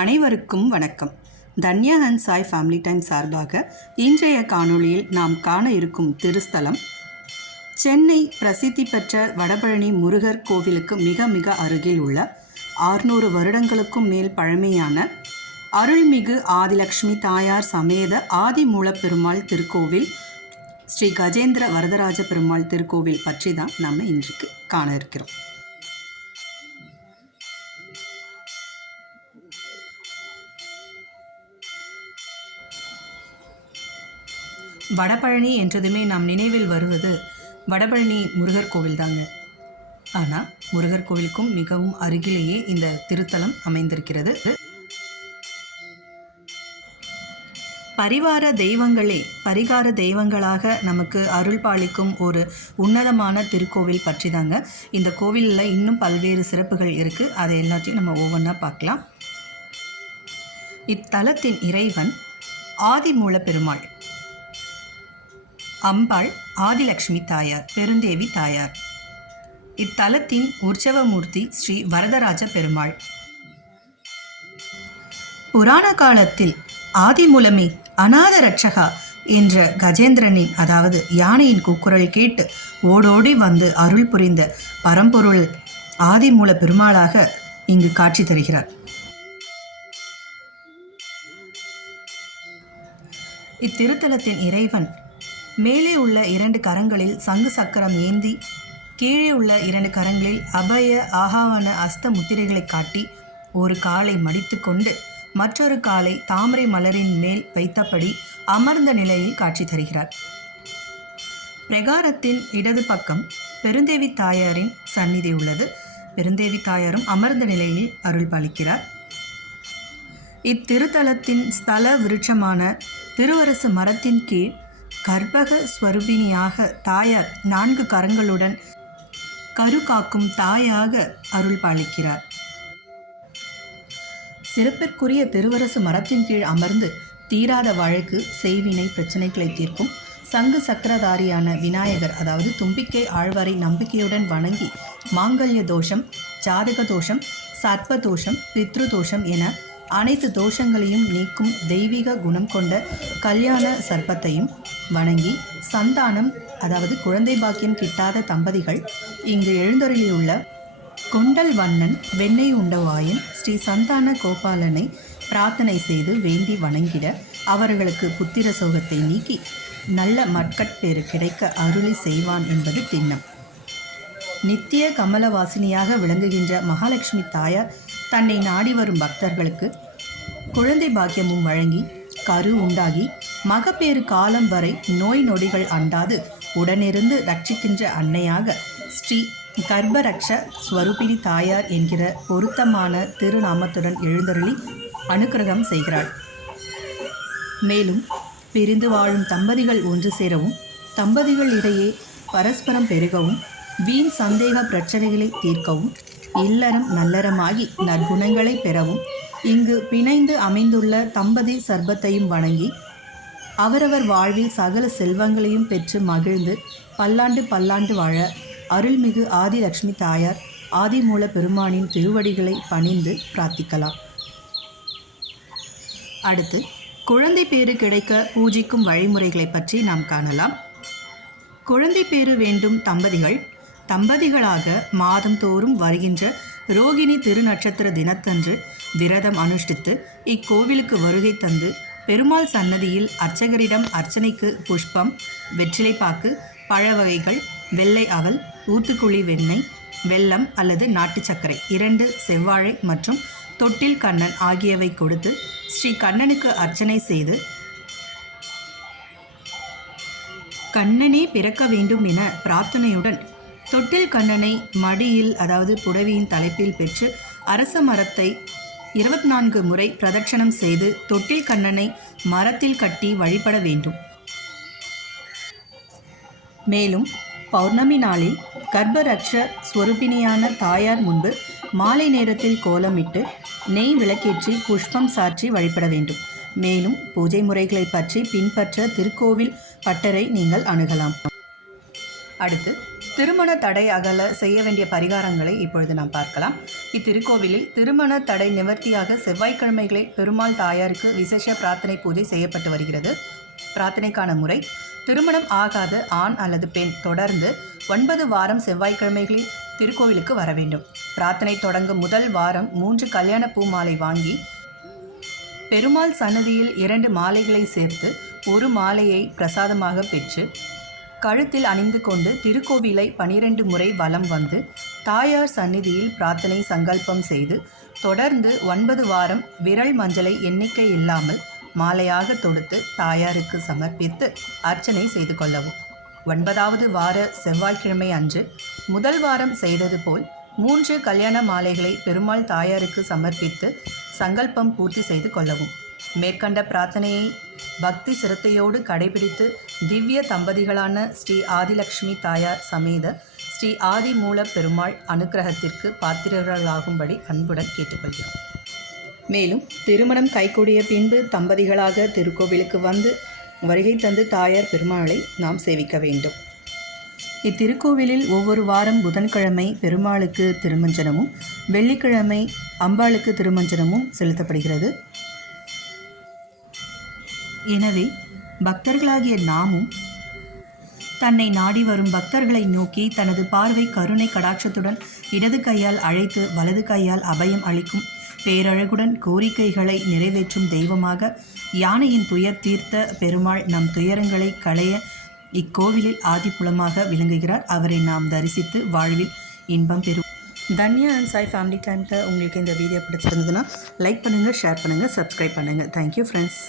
அனைவருக்கும் வணக்கம். Tanya and Sai family time சார்பாக இன்றைய காணொளியில் நாம் காண இருக்கும் திருஸ்தலம் சென்னை பிரசித்தி பெற்ற வடபழனி முருகர் கோவிலுக்கு மிக மிக அருகில் உள்ள ஆறுநூறு வருடங்களுக்கும் மேல் பழமையான அருள்மிகு ஆதிலக்ஷ்மி தாயார் சமேத ஆதி மூலப்பெருமாள் திருக்கோவில் ஸ்ரீ கஜேந்திர வரதராஜ பெருமாள் திருக்கோவில் பற்றி தான் நம்ம இன்றைக்கு காண இருக்கிறோம். வடபழனி என்றதுமே நாம் நினைவில் வருவது வடபழனி முருகர் கோவில் தாங்க ஆனால் முருகர் கோவிலுக்கும் மிகவும் அருகிலேயே இந்த திருத்தலம் அமைந்திருக்கிறது. பரிவார தெய்வங்களே பரிகார தெய்வங்களாக நமக்கு அருள் பாலிக்கும் ஒரு உன்னதமான திருக்கோவில் பற்றி தாங்க இந்த கோவிலில் இன்னும் பல்வேறு சிறப்புகள் இருக்குது அதை எல்லாத்தையும் நம்ம ஒவ்வொன்றா பார்க்கலாம். இத்தலத்தின் இறைவன் ஆதிமூல பெருமாள் அம்பாள் ஆதிலக்ஷ்மி தாயார் பெருந்தேவி தாயார். இத்தலத்தின் உற்சவமூர்த்தி ஸ்ரீ வரதராஜ பெருமாள். புராண காலத்தில் ஆதிமூலமே அநாத ரட்சகா என்ற கஜேந்திரனின் அதாவது யானையின் கூக்குரல் கேட்டு ஓடோடி வந்து அருள் புரிந்த பரம்பொருள் ஆதிமூல பெருமாளாக இங்கு காட்சி தருகிறார். இத்திருத்தலத்தின் இறைவன் மேலே உள்ள இரண்டு கரங்களில் சங்கு சக்கரம் ஏந்தி கீழே உள்ள இரண்டு கரங்களில் அபய ஆகாவன அஸ்த முத்திரைகளை காட்டி ஒரு காலை மடித்து கொண்டு மற்றொரு காலை தாமரை மலரின் மேல் வைத்தபடி அமர்ந்த நிலையில் காட்சி தருகிறார். பிரகாரத்தின் இடது பக்கம் பெருந்தேவி தாயாரின் சந்நிதி உள்ளது. பெருந்தேவி தாயாரும் அமர்ந்த நிலையில் அருள் பாலிக்கிறார். இத்திருத்தலத்தின் ஸ்தல விருட்சமான திருவரசு மரத்தின் கீழ் கர்ப்பக ஸ்வரூபிணியாக தாயார் நான்கு கரங்களுடன் கரு காக்கும் தாயாக அருள் பாலிக்கிறார் சிறப்பிற்குரிய திருவரசு மரத்தின் கீழ் அமர்ந்து தீராத வழக்கு செய்வினை பிரச்சனைகளை தீர்க்கும் சங்கு சக்கரதாரியான விநாயகர் அதாவது தும்பிக்கை ஆழ்வாரை நம்பிக்கையுடன் வணங்கி மாங்கல்ய தோஷம் ஜாதக தோஷம் சர்ப்ப தோஷம் பித்ரு தோஷம் என அனைத்து தோஷங்களையும் நீக்கும் தெய்வீக குணம் கொண்ட கல்யாண சர்ப்பத்தையும் வணங்கி சந்தானம் அதாவது குழந்தை பாக்கியம் கிட்டாத தம்பதிகள் இங்கு எழுந்தருளியுள்ள கொண்டல் வண்ணன் வெண்ணெய் உண்டவாயன் ஸ்ரீ சந்தான கோபாலனை பிரார்த்தனை செய்து வேண்டி வணங்கிட அவர்களுக்கு புத்திர சோகத்தை நீக்கி நல்ல மட்கட்பேறு கிடைக்க அருளி செய்வான் என்பது திண்ணம். நித்திய கமலவாசினியாக விளங்குகின்ற மகாலட்சுமி தாயார் தன்னை நாடி வரும் பக்தர்களுக்கு குழந்தை பாக்கியமும் வழங்கி கரு உண்டாகி மகப்பேறு காலம் வரை நோய் நொடிகள் அண்டாது உடனிருந்து ரட்சிக்கின்ற அன்னையாக ஸ்ரீ கர்ப்பரக்ஷ ஸ்வரூபிணி தாயார் என்கிற பொருத்தமான திருநாமத்துடன் எழுந்தருளி அனுக்கிரகம் செய்கிறாள். மேலும் பிரிந்து வாழும் தம்பதிகள் ஒன்று சேரவும் தம்பதிகள் இடையே பரஸ்பரம் பெருகவும் வீண் சந்தேக பிரச்சனைகளை தீர்க்கவும் இல்லறம் நல்லறமாகி நற்குணங்களை பெறவும் இங்கு பிணைந்து அமைந்துள்ள தம்பதி சர்பத்தையும் வணங்கி அவரவர் வாழ்வில் சகல செல்வங்களையும் பெற்று மகிழ்ந்து பல்லாண்டு பல்லாண்டு வாழ அருள்மிகு ஆதிலக்ஷ்மி தாயார் ஆதிமூல பெருமானின் திருவடிகளை பணிந்து பிரார்த்திக்கலாம். அடுத்து குழந்தை பேறு கிடைக்க பூஜிக்கும் வழிமுறைகளை பற்றி நாம் காணலாம். குழந்தை பேறு வேண்டும் தம்பதிகள் தம்பதிகளாக மாதந்தோறும் வருகின்ற ரோகிணி திருநட்சத்திர தினத்தன்று விரதம் அனுஷ்டித்து இக்கோவிலுக்கு வருகை தந்து பெருமாள் சன்னதியில் அர்ச்சகரிடம் அர்ச்சனைக்கு புஷ்பம் வெற்றிலைப்பாக்கு பழ வகைகள் வெள்ளை அவல் ஊத்துக்குழி வெண்ணெய் வெல்லம் அல்லது நாட்டு சர்க்கரை இரண்டு செவ்வாழை மற்றும் தொட்டில் கண்ணன் ஆகியவை கொடுத்து ஸ்ரீ கண்ணனுக்கு அர்ச்சனை செய்து கண்ணனே பிறக்க வேண்டும் என பிரார்த்தனையுடன் தொட்டில் கண்ணனை மடியில் அதாவது புடவியின் தலைப்பில் பெற்று அரச மரத்தை இருபத்தி நான்கு முறை பிரதட்சணம் செய்து தொட்டில் கண்ணனை மரத்தில் கட்டி வழிபட வேண்டும். மேலும் பௌர்ணமி நாளில் கர்ப்பரக்ஷ ஸ்வரூபிணியான தாயார் முன்பு மாலை நேரத்தில் கோலமிட்டு நெய் விளக்கேற்றி புஷ்பம் சாற்றி வழிபட வேண்டும். மேலும் பூஜை முறைகளை பற்றி பின்பற்ற திருக்கோவில் பட்டரை நீங்கள் அணுகலாம். அடுத்து திருமண தடை அகல செய்ய வேண்டிய பரிகாரங்களை இப்பொழுது நாம் பார்க்கலாம். இத்திருக்கோவிலில் திருமண தடை நிவர்த்தியாக செவ்வாய்க்கிழமைகளை பெருமாள் தாயாருக்கு விசேஷ பிரார்த்தனை பூஜை செய்யப்பட்டு வருகிறது. பிரார்த்தனைக்கான முறை திருமணம் ஆகாத ஆண் அல்லது பெண் தொடர்ந்து ஒன்பது வாரம் செவ்வாய்க்கிழமைகளில் திருக்கோவிலுக்கு வர வேண்டும். பிரார்த்தனை தொடங்கும் முதல் வாரம் மூன்று கல்யாண பூ மாலை வாங்கி பெருமாள் சன்னதியில் இரண்டு மாலைகளை சேர்த்து ஒரு மாலையை பிரசாதமாக பெற்று கழுத்தில் அணிந்து கொண்டு திருக்கோவிலை பனிரெண்டு முறை வலம் வந்து தாயார் சந்நிதியில் பிரார்த்தனை சங்கல்பம் செய்து தொடர்ந்து ஒன்பது வாரம் விரல் மஞ்சளை எண்ணிக்கை இல்லாமல் மாலையாக தொடுத்து தாயாருக்கு சமர்ப்பித்து அர்ச்சனை செய்து கொள்ளவும். ஒன்பதாவது வார செவ்வாய்க்கிழமை அன்று முதல் வாரம் செய்தது போல் மூன்று கல்யாண மாலைகளை பெருமாள் தாயாருக்கு சமர்ப்பித்து சங்கல்பம் பூர்த்தி செய்து கொள்ளவும். மேற்கண்ட பிரார்த்தனையை பக்தி சிரத்தையோடு கடைபிடித்து திவ்ய தம்பதிகளான ஸ்ரீ ஆதிலக்ஷ்மி தாயார் சமேத ஸ்ரீ ஆதிமூல பெருமாள் அனுக்கிரகத்திற்கு பாத்திரர்களாகும்படி அன்புடன் கேட்டுக்கொள்கிறோம். மேலும் திருமணம் கைகூடிய பின்பு தம்பதிகளாக திருக்கோவிலுக்கு வந்து வருகை தந்து தாயார் பெருமாளை நாம் சேவிக்க வேண்டும். இத்திருக்கோவிலில் ஒவ்வொரு வாரம் புதன்கிழமை பெருமாளுக்கு திருமஞ்சனமும் வெள்ளிக்கிழமை அம்பாளுக்கு திருமஞ்சனமும் செலுத்தப்படுகிறது. எனவே பக்தர்களாகிய நாமும் தன்னை நாடி வரும் பக்தர்களை நோக்கி தனது பார்வை கருணை கடாட்சத்துடன் இடது கையால் அழைத்து வலது கையால் அபயம் அளிக்கும் பேரழகுடன் கோரிக்கைகளை நிறைவேற்றும் தெய்வமாக யானையின் துயர் தீர்த்த பெருமாள் நம் துயரங்களை களைய இக்கோவிலில் ஆதிப்புலமாக விளங்குகிறார். அவரை நாம் தரிசித்து வாழ்வில் இன்பம் பெறும் தன்யா அண்ட் சாய் ஃபேமிலி டைமில் உங்களுக்கு இந்த வீடியோ பிடிச்சிருந்ததுன்னா லைக் பண்ணுங்கள் ஷேர் பண்ணுங்கள் சப்ஸ்கிரைப் பண்ணுங்கள் தேங்க்யூ ஃப்ரெண்ட்ஸ்